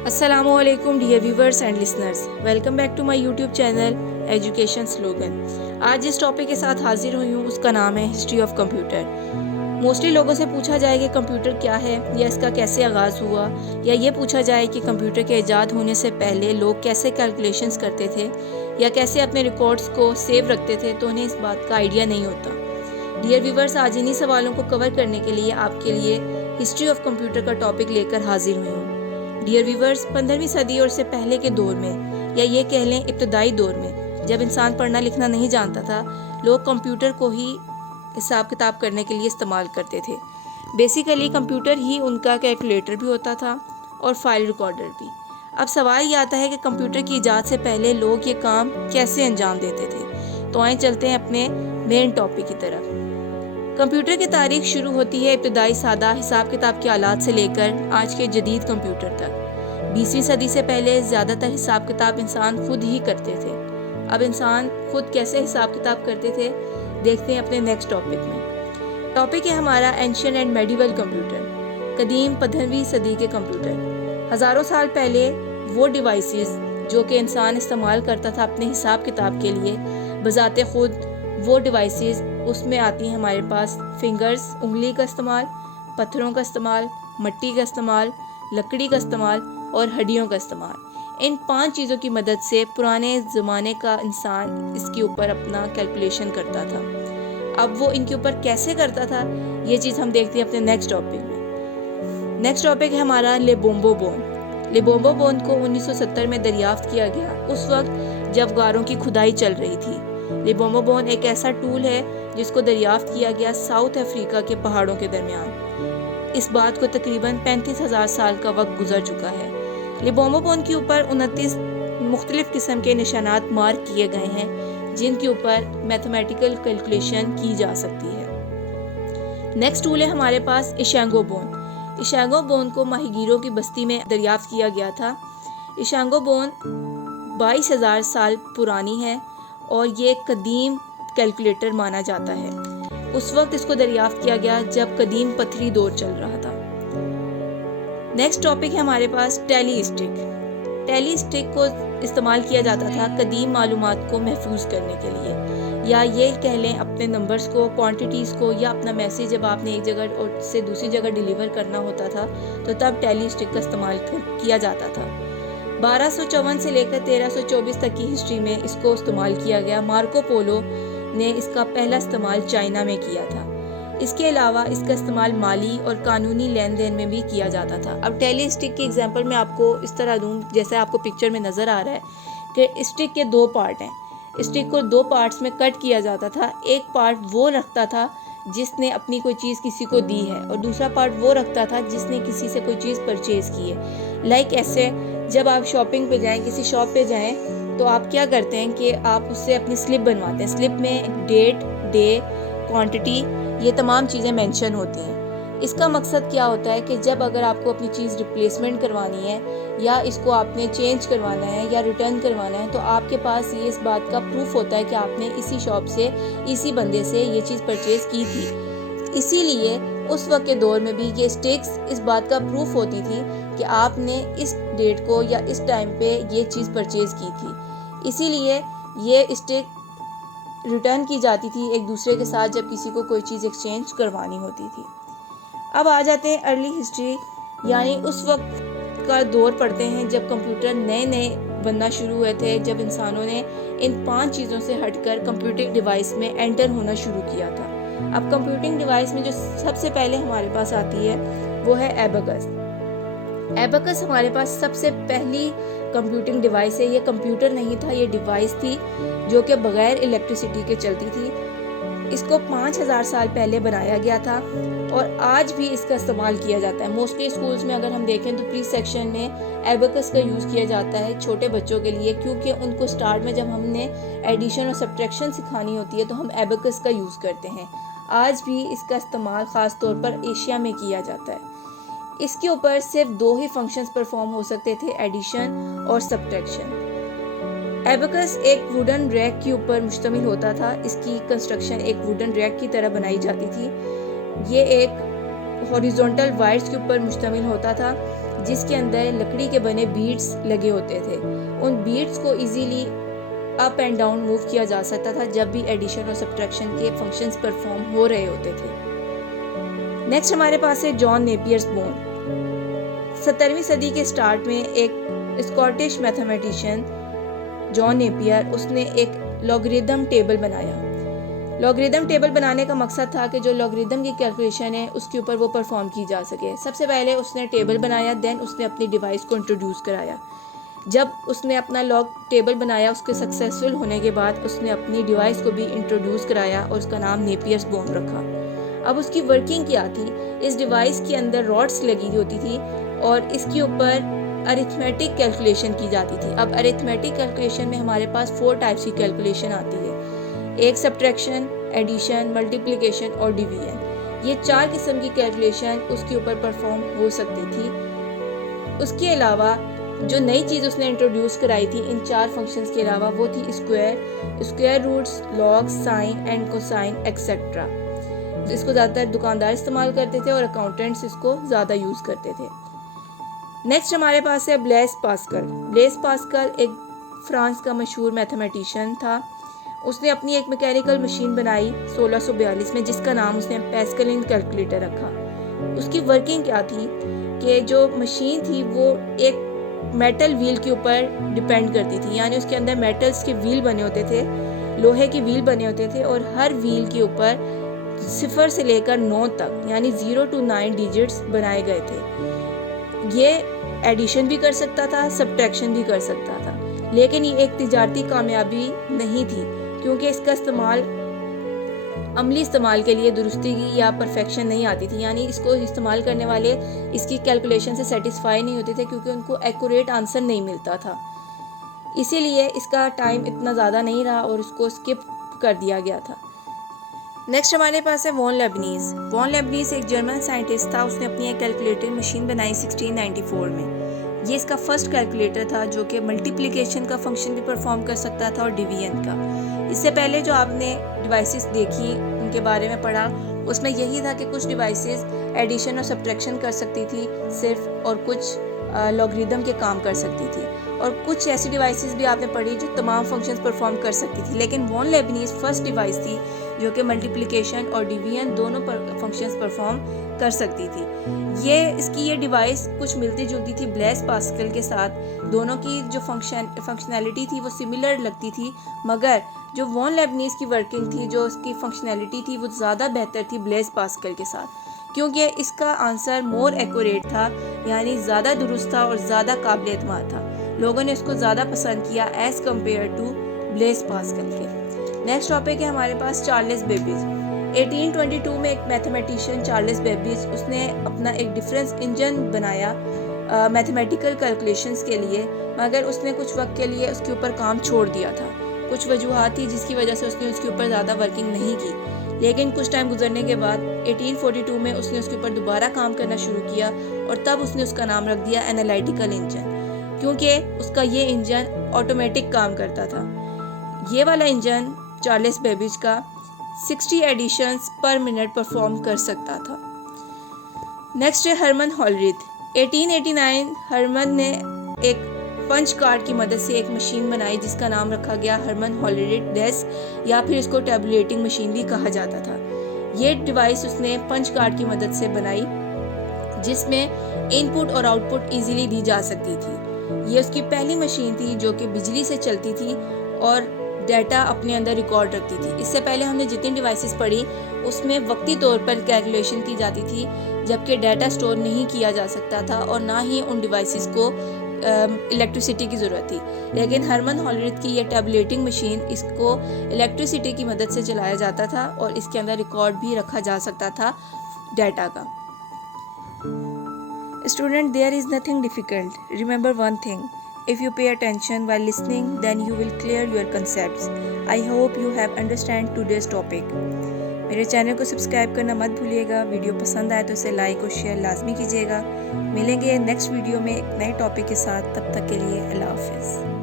Assalamualaikum dear viewers and listeners, welcome back to my YouTube channel education slogan. आज जिस topic के साथ हाजिर हुई हूँ उसका नाम है हिस्ट्री ऑफ कंप्यूटर। मोस्टली लोगों से पूछा जाए कि कंप्यूटर क्या है या इसका कैसे आगाज़ हुआ, या ये पूछा जाए कि कंप्यूटर के ईजाद होने से पहले लोग कैसे कैलकुलेशंस करते थे या कैसे अपने रिकॉर्ड्स को सेव रखते थे, तो उन्हें इस बात का आइडिया नहीं होता। डियर व्यूवर्स, आज इन्हीं सवालों को कवर करने के लिए आपके लिए हिस्ट्री ऑफ कंप्यूटर का टॉपिक लेकर हाजिर हुई हूँ। डियर व्यूवर्स, 15वीं सदी और से पहले के दौर में, या ये कह लें इब्तदाई दौर में, जब इंसान पढ़ना लिखना नहीं जानता था, लोग कंप्यूटर को ही हिसाब किताब करने के लिए इस्तेमाल करते थे। बेसिकली कंप्यूटर ही उनका कैलकुलेटर भी होता था और फाइल रिकॉर्डर भी। अब सवाल ये आता है कि कंप्यूटर की इजाद से पहले लोग ये काम कैसे अंजाम देते थे। तो आइए चलते हैं अपने मेन टॉपिक की तरफ। कंप्यूटर की तारीख शुरू होती है इब्तदाई सादा हिसाब किताब के आलात से लेकर आज के जदीद कंप्यूटर तक। 20वीं सदी से पहले ज़्यादातर हिसाब किताब इंसान खुद ही करते थे। अब इंसान खुद कैसे हिसाब किताब करते थे, देखते हैं अपने नेक्स्ट टॉपिक में। टॉपिक है हमारा एंशियंट एंड मेडिवल कंप्यूटर, कदीम 15वीं सदी के कंप्यूटर। हज़ारों साल पहले वो डिवाइसेस जो कि इंसान इस्तेमाल करता था अपने हिसाब किताब के लिए, बजाते खुद वो डिवाइसेस उसमें आती हैं हमारे पास फिंगर्स, उंगली का इस्तेमाल, पत्थरों का इस्तेमाल, मिट्टी का इस्तेमाल, लकड़ी का इस्तेमाल और हड्डियों का इस्तेमाल। इन 5 चीज़ों की मदद से पुराने ज़माने का इंसान इसके ऊपर अपना कैलकुलेशन करता था। अब वो इनके ऊपर कैसे करता था, ये चीज़ हम देखते हैं अपने नेक्स्ट टॉपिक में। नेक्स्ट टॉपिक है हमारा लेबोम्बो बोन। लेबोम्बो बोन को 1970 में दरियाफ्त किया गया, उस वक्त जब गारों की खुदाई चल रही थी। लेबोम्बो बोन एक ऐसा टूल है जिसको दरियाफ्त किया गया साउथ अफ्रीका के पहाड़ों के दरमियान। इस बात को तकरीबन 35,000 साल का वक्त गुजर चुका है। लेबोम्बो बोन के ऊपर 29 मुख्तलिफ किस्म के निशानात मार्क किए गए हैं जिनके ऊपर मैथमेटिकल कैलकुलेशन की जा सकती है। नेक्स्ट टूल है हमारे पास इशांगो बोन। इशांगो बोन को माहीगीरों की बस्ती में दरियाफ्त किया गया था। इशांगो बोन 22,000 साल पुरानी है और ये कदीम कैलकुलेटर माना जाता है। उस वक्त इसको दरियाफ्त किया गया जब कदीम पत्थरी दौर चल रहा था। नेक्स्ट टॉपिक है हमारे पास टैली स्टिक। टैली स्टिक को इस्तेमाल किया जाता था कदीम मालूमात को महफूज करने के लिए, या ये कह लें अपने नंबर्स को, क्वांटिटीज़ को, या अपना मैसेज जब आपने एक जगह से दूसरी जगह डिलीवर करना होता था तो तब टैली स्टिक का इस्तेमाल किया जाता था। 1254 से लेकर 1324 तक की हिस्ट्री में इसको इस्तेमाल किया गया। मार्को पोलो ने इसका पहला इस्तेमाल चाइना में किया था। इसके अलावा इसका इस्तेमाल माली और कानूनी लेन देन में भी किया जाता था। अब टैली स्टिक की एग्जांपल मैं आपको इस तरह दूं, जैसे आपको पिक्चर में नज़र आ रहा है कि स्टिक के 2 पार्ट हैं। स्टिक को 2 पार्ट्स में कट किया जाता था। एक पार्ट वो रखता था जिसने अपनी कोई चीज़ किसी को दी है, और दूसरा पार्ट वो रखता था जिसने किसी से कोई चीज़ परचेज़ की है। लाइक ऐसे जब आप शॉपिंग पे जाएं, किसी शॉप पे जाएं, तो आप क्या करते हैं कि आप उससे अपनी स्लिप बनवाते हैं। स्लिप में डेट, डे, क्वांटिटी, ये तमाम चीज़ें मेंशन होती हैं। इसका मकसद क्या होता है कि जब अगर आपको अपनी चीज़ रिप्लेसमेंट करवानी है या इसको आपने चेंज करवाना है या रिटर्न करवाना है, तो आपके पास ये इस बात का प्रूफ होता है कि आपने इसी शॉप से, इसी बंदे से ये चीज़ परचेज़ की थी। इसीलिए उस वक्त के दौर में भी ये स्टिक्स इस बात का प्रूफ होती थी कि आपने इस डेट को या इस टाइम पे ये चीज़ परचेज़ की थी। इसीलिए ये स्टिक रिटर्न की जाती थी एक दूसरे के साथ जब किसी को कोई चीज़ एक्सचेंज करवानी होती थी। अब आ जाते हैं अर्ली हिस्ट्री, यानी उस वक्त का दौर पढ़ते हैं जब कंप्यूटर नए नए बनना शुरू हुए थे, जब इंसानों ने इन 5 चीज़ों से हटकर कंप्यूटिंग डिवाइस में एंटर होना शुरू किया था। अब कंप्यूटिंग डिवाइस में जो सबसे पहले हमारे पास आती है वो है एबेकस। एबेकस हमारे पास सबसे पहली कंप्यूटिंग डिवाइस है। ये कंप्यूटर नहीं था, ये डिवाइस थी जो कि बगैर इलेक्ट्रिसिटी के चलती थी। इसको 5000 साल पहले बनाया गया था और आज भी इसका इस्तेमाल किया जाता है। मोस्टली स्कूल्स में अगर हम देखें तो प्री सेक्शन में एबेकस का यूज़ किया जाता है छोटे बच्चों के लिए, क्योंकि उनको स्टार्ट में जब हमने एडिशन और सब्ट्रैक्शन सिखानी होती है तो हम एबेकस का यूज़ करते हैं। आज भी इसका इस्तेमाल ख़ास तौर पर एशिया में किया जाता है। इसके ऊपर सिर्फ 2 ही फंक्शंस परफॉर्म हो सकते थे, एडिशन और सब्ट्रैक्शन। एबेकस एक वुडन रैक के ऊपर मुश्तमिल होता था। इसकी कंस्ट्रक्शन एक वुडन रैक की तरह बनाई जाती थी। ये एक हॉरिजॉन्टल वायर्स के ऊपर मुश्तमिल होता था। जिसके अंदर लकड़ी के बने बीड्स लगे होते थे। उन बीड्स को easily up and down move किया जा सकता था जब भी एडिशन और सब्ट्रैक्शन के फंक्शंस परफॉर्म हो रहे होते थे। नेक्स्ट हमारे पास है जॉन नेपियर्स बोन। 17वीं सदी के स्टार्ट में एक स्कॉटिश मैथमेटिशियन जॉन नेपियर, उसने एक लॉगरिदम टेबल बनाया। लॉगरिदम टेबल बनाने का मकसद था कि जो लॉगरिदम की कैलकुलेशन है उसके ऊपर वो परफॉर्म की जा सके। सबसे पहले उसने टेबल बनाया, देन उसने अपनी डिवाइस को इंट्रोड्यूस कराया। जब उसने अपना लॉग टेबल बनाया, उसके सक्सेसफुल होने के बाद उसने अपनी डिवाइस को भी इंट्रोड्यूस कराया और उसका नाम नेपियर्स बोन रखा। अब उसकी वर्किंग क्या थी? इस डिवाइस के अंदर रॉड्स लगी होती थी और इसके ऊपर अरिथमेटिक कैलकुलेशन की जाती थी। अब अरिथमेटिक कैलकुलेशन में हमारे पास 4 टाइप्स की कैलकुलेशन आती है। एक सब्ट्रैक्शन, एडिशन, मल्टीप्लिकेशन और डिवीजन। ये 4 किस्म की कैलकुलेशन उसके ऊपर परफॉर्म हो सकती थी। उसके अलावा जो नई चीज़ उसने इंट्रोड्यूस कराई थी इन 4 फंक्शंस के अलावा, वो थी square roots, log, sine and cosine etcetera. इसको ज़्यादातर दुकानदार इस्तेमाल करते थे और अकाउंटेंट्स इसको ज़्यादा यूज़ करते थे। नेक्स्ट हमारे पास है ब्लेस पास्कल। ब्लेस पास्कल एक फ्रांस का मशहूर मैथमेटिशियन था। उसने अपनी एक मैकेनिकल मशीन बनाई 1642 में, जिसका नाम उसने पैस्कलिन कैलकुलेटर रखा। उसकी वर्किंग क्या थी कि जो मशीन थी वो एक मेटल व्हील के ऊपर डिपेंड करती थी, यानी उसके अंदर मेटल्स के व्हील बने होते थे, लोहे के व्हील बने होते थे और हर व्हील के ऊपर 0 से लेकर 9 तक यानी 0 to 9 डिजिट्स बनाए गए थे। ये एडिशन भी कर सकता था, सब्ट्रैक्शन भी कर सकता था, लेकिन ये एक तिजारती कामयाबी नहीं थी क्योंकि इसका इस्तेमाल अमली इस्तेमाल के लिए दुरुस्ती की या परफेक्शन नहीं आती थी, यानी इसको इस्तेमाल करने वाले इसकी कैलकुलेशन से सेटिस्फाई नहीं होते थे क्योंकि उनको एक्यूरेट आंसर नहीं मिलता था। इसीलिए इसका टाइम इतना ज़्यादा नहीं रहा और उसको स्किप कर दिया गया था। नेक्स्ट हमारे पास है वॉन लेबनीज। वॉन लेबनीज एक जर्मन साइंटिस्ट था। उसने अपनी एक कैलकुलेटर मशीन बनाई 1694 में। ये इसका फर्स्ट कैलकुलेटर था जो कि मल्टीप्लिकेशन का फंक्शन भी परफॉर्म कर सकता था और डिवीजन का। इससे पहले जो आपने डिवाइसेस देखी उनके बारे में पढ़ा, उसमें यही था कि कुछ डिवाइसेस एडिशन और सब्ट्रैक्शन कर सकती थी सिर्फ, और कुछ लॉगरिदम के काम कर सकती थी, और कुछ ऐसी डिवाइसेस भी आपने पढ़ी जो तमाम फंक्शंस परफॉर्म कर सकती थी। लेकिन वॉन लेबनीज फर्स्ट डिवाइस थी जो कि मल्टीप्लिकेशन और डिवीजन दोनों फंक्शंस परफॉर्म कर सकती थी। ये डिवाइस कुछ मिलती जुलती थी ब्लेस पास्कल के साथ। दोनों की जो फंक्शनैलिटी थी वो सिमिलर लगती थी, मगर जो वॉन लेबनीज की वर्किंग थी, जो उसकी फंक्शनैलिटी थी, वो ज़्यादा बेहतर थी ब्लेस पास्कल के साथ, क्योंकि इसका आंसर मोर एक्यूरेट था, यानी ज़्यादा दुरुस्त था और ज़्यादा काबिल एतमाद था। लोगों ने इसको ज़्यादा पसंद किया as compared to Blaise Pascal के। नेक्स्ट टॉपिक है हमारे पास चार्ल्स बेबेज। 1822 में एक मैथमेटिशियन चार्ल्स बेबेज, उसने अपना एक डिफरेंस इंजन बनाया मैथमेटिकल कैलकुलेशंस के लिए, मगर उसने कुछ वक्त के लिए उसके ऊपर काम छोड़ दिया था। कुछ वजूहात थी जिसकी वजह से उसने उसके ऊपर ज़्यादा वर्किंग नहीं की, लेकिन कुछ टाइम गुजरने के बाद 1842 में उसने उसके ऊपर दोबारा काम करना शुरू किया और तब उसने उसका नाम रख दिया एनालिटिकल इंजन, क्योंकि उसका ये इंजन ऑटोमेटिक काम करता था। ये वाला इंजन चार्ल्स बेबेज का 60 एडिशंस पर मिनट परफॉर्म कर सकता था। नेक्स्ट है हरमन हॉलरिथ। 1889 हरमन ने एक पंच कार्ड की मदद से एक मशीन बनाई जिसका नाम रखा गया हरमन हॉलरिथ डेस्क, या फिर इसको टैबुलेटिंग मशीन भी कहा जाता था। ये डिवाइस उसने पंच कार्ड की मदद से बनाई जिसमें इनपुट और आउटपुट इजीली दी जा सकती थी। ये उसकी पहली मशीन थी जो कि बिजली से चलती थी और डाटा अपने अंदर रिकॉर्ड रखती थी। इससे पहले हमने जितनी डिवाइसेस पढ़ी उसमें वक्ती तौर पर कैलकुलेशन की जाती थी, जबकि डाटा स्टोर नहीं किया जा सकता था और ना ही उन डिवाइसेस को इलेक्ट्रिसिटी की ज़रूरत थी। लेकिन हरमन हॉलरिथ की ये टैबुलेटिंग मशीन, इसको इलेक्ट्रिसिटी की मदद से चलाया जाता था और इसके अंदर रिकॉर्ड भी रखा जा सकता था डाटा का। Student, there is nothing difficult. Remember one thing. If you pay attention while listening, then you will clear your concepts. I hope you have understand today's topic. मेरे चैनल को सब्सक्राइब करना मत भूलिएगा। वीडियो पसंद आए तो इसे लाइक और शेयर लाजमी कीजिएगा। मिलेंगे नेक्स्ट वीडियो में एक नए टॉपिक के साथ। तब तक के लिए अल्लाह हाफिज़।